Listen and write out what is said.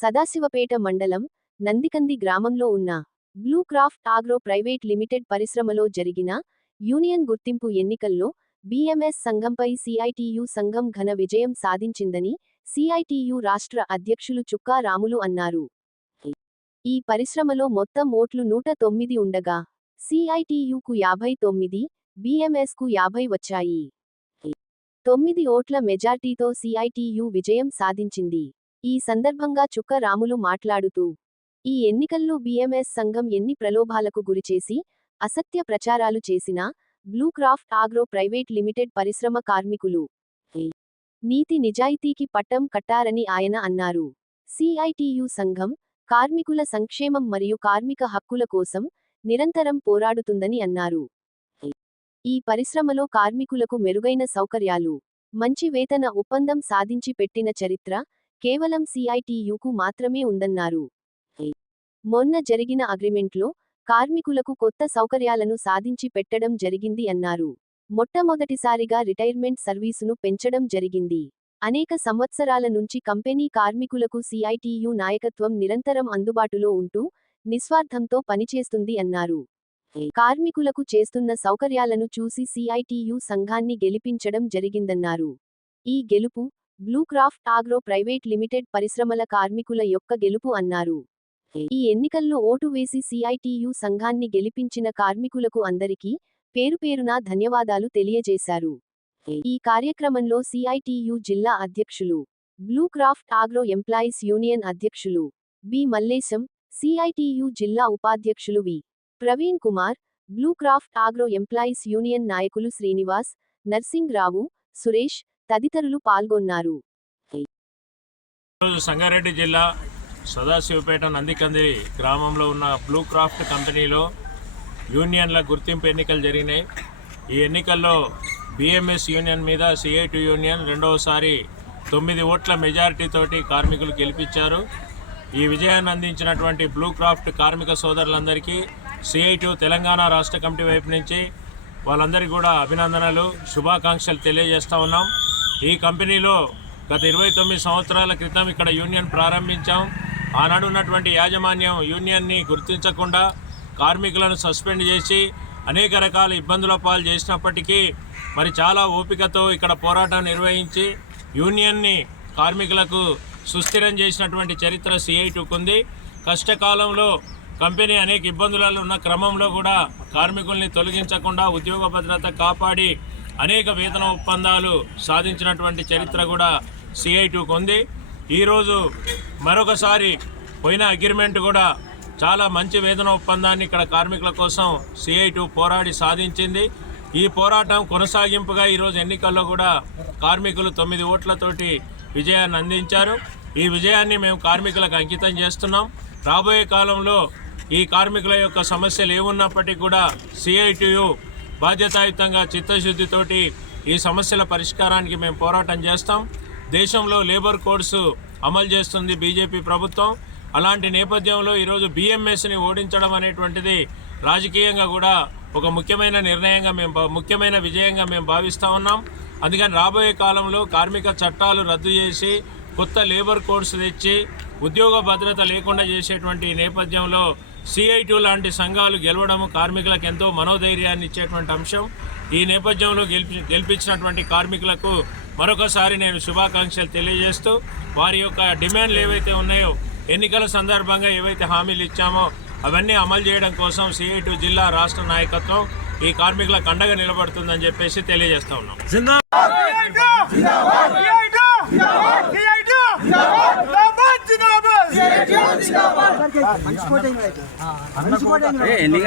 సదాశివపేట మండలం నందికంది గ్రామంలో ఉన్న blue craft agro private limited పరిశ్రమలో జరిగిన యూనియన్ గుర్తింపు ఎన్నికల్లో బీఎంఎస్ సంఘంపై సిఐటియు సంఘం ఘన విజయం సాధించిందని సిఐటియు రాష్ట్ర అధ్యక్షులు చుక్కా రాములు అన్నారు. ఈ పరిశ్రమలో మొత్తం ఓట్లు 109 ఉండగా సిఐటియుకు 59, బీఎంఎస్కు 50 వచ్చాయి. 9 ఓట్ల మెజార్టీతో సిఐటియు విజయం సాధించింది. ఈ సందర్భంగా చుక్క రాములు మాట్లాడుతూ, ఈ ఎన్నికల్లో బీఎంఎస్ సంఘం ఎన్ని ప్రలోభాలకు గురిచేసి అసత్య ప్రచారాలు చేసినా blue craft agro private limited పరిశ్రమ కార్మికులు నీతి నిజాయితీకి పట్టం కట్టారని ఆయన అన్నారు. సిఐటియు సంఘం కార్మికుల సంక్షేమం మరియు కార్మిక హక్కుల కోసం నిరంతరం పోరాడుతుందని అన్నారు. ఈ పరిశ్రమలో కార్మికులకు మెరుగైన సౌకర్యాలు, మంచి వేతన ఒప్పందం సాధించి పెట్టిన చరిత్ర కేవలం సిఐటియుకు మాత్రమే ఉందన్నారు. మొన్న జరిగిన అగ్రిమెంట్లో కార్మికులకు కొత్త సౌకర్యాలను సాధించి పెట్టడం జరిగింది అన్నారు. మొట్టమొదటిసారిగా రిటైర్మెంట్ సర్వీసును పెంచడం జరిగింది. అనేక సంవత్సరాల నుంచి కంపెనీ కార్మికులకు సిఐటియు నాయకత్వం నిరంతరం అందుబాటులో ఉంటూ నిస్వార్థంతో పనిచేస్తుంది అన్నారు. కార్మికులకు చేస్తున్న సౌకర్యాలను చూసి సిఐటియు సంఘాన్ని గెలిపించడం జరిగిందన్నారు. ఈ గెలుపు blue craft agro private limited పరిశ్రమల కార్మికుల యొక్క గెలుపు అన్నారు. ఈ ఎన్నికల్లో ఓటు వేసి సిఐటియు సంఘాన్ని గెలిపించిన కార్మికులకు అందరికీ పేరుపేరునా ధన్యవాదాలు తెలియజేశారు. ఈ కార్యక్రమంలో సిఐటియు జిల్లా అధ్యక్షులు, blue craft agro employees union అధ్యక్షులు బి మల్లేశం, సిఐటియు జిల్లా ఉపాధ్యక్షులు V Praveen Kumar, blue craft agro employees union నాయకులు శ్రీనివాస్, నర్సింగ్ రావు, సురేష్ తదితరులు పాల్గొన్నారు. సంగారెడ్డి జిల్లా సదాశివపేట నందికంది గ్రామంలో ఉన్న బ్లూ క్రాఫ్ట్ కంపెనీలో యూనియన్ల గుర్తింపు ఎన్నికలు జరిగినాయి. ఈ ఎన్నికల్లో బీఎంఎస్ యూనియన్ మీద సిఐటి యూనియన్ రెండవసారి 9 ఓట్ల మెజారిటీతోటి కార్మికులు గెలిపించారు. ఈ విజయాన్ని అందించినటువంటి బ్లూ క్రాఫ్ట్ కార్మిక సోదరులందరికీ సిఐటి తెలంగాణ రాష్ట్ర కమిటీ వైపు నుంచి వాళ్ళందరికీ కూడా అభినందనలు, శుభాకాంక్షలు తెలియజేస్తూ ఉన్నాం. ఈ కంపెనీలో గత 29 సంవత్సరాల క్రితం ఇక్కడ యూనియన్ ప్రారంభించాం. ఆనాడు ఉన్నటువంటి యాజమాన్యం యూనియన్ని గుర్తించకుండా కార్మికులను సస్పెండ్ చేసి అనేక రకాల ఇబ్బందుల పాలు చేసినప్పటికీ మరి చాలా ఓపికతో ఇక్కడ పోరాటం నిర్వహించి యూనియన్ని కార్మికులకు సుస్థిరం చేసినటువంటి చరిత్ర సిఐటికి ఉంది. కష్టకాలంలో కంపెనీ అనేక ఇబ్బందులలో ఉన్న క్రమంలో కూడా కార్మికుల్ని తొలగించకుండా ఉద్యోగ భద్రత కాపాడి అనేక వేతన ఒప్పందాలు సాధించినటువంటి చరిత్ర కూడా సిఐటికి ఉంది. ఈరోజు మరొకసారి పోయిన అగ్రిమెంట్ కూడా చాలా మంచి వేతన ఒప్పందాన్ని ఇక్కడ కార్మికుల కోసం సిఐటి పోరాడి సాధించింది. ఈ పోరాటం కొనసాగింపుగా ఈరోజు ఎన్నికల్లో కూడా కార్మికులు 9 ఓట్లతోటి విజయాన్ని అందించారు. ఈ విజయాన్ని మేము కార్మికులకు అంకితం చేస్తున్నాం. రాబోయే కాలంలో ఈ కార్మికుల యొక్క సమస్యలు ఏమున్నప్పటికీ కూడా సిఐటియు బాధ్యతాయుతంగా చిత్తశుద్ధితోటి ఈ సమస్యల పరిష్కారానికి మేము పోరాటం చేస్తాం. దేశంలో లేబర్ కోడ్స్ అమలు చేస్తుంది బీజేపీ ప్రభుత్వం. అలాంటి నేపథ్యంలో ఈరోజు బీఎంఎస్ని ఓడించడం అనేటువంటిది రాజకీయంగా కూడా ఒక ముఖ్యమైన విజయంగా మేము భావిస్తూ ఉన్నాం. అందుకని రాబోయే కాలంలో కార్మిక చట్టాలు రద్దు చేసి కొత్త లేబర్ కోడ్స్ తెచ్చి ఉద్యోగ భద్రత లేకుండా చేసేటువంటి నేపథ్యంలో సిఐటి లాంటి సంఘాలు గెలవడం కార్మికులకు ఎంతో మనోధైర్యాన్ని ఇచ్చేటువంటి అంశం. ఈ నేపథ్యంలో గెలిపించినటువంటి కార్మికులకు మరొకసారి నేను శుభాకాంక్షలు తెలియజేస్తూ వారి యొక్క డిమాండ్లు ఏవైతే ఉన్నాయో ఎన్నికల సందర్భంగా ఏవైతే హామీలు ఇచ్చామో అవన్నీ అమలు చేయడం కోసం సిఐటి జిల్లా రాష్ట్ర నాయకత్వం ఈ కార్మికులకు అండగా నిలబడుతుందని చెప్పేసి తెలియజేస్తా ఉన్నాం. ఎన్ని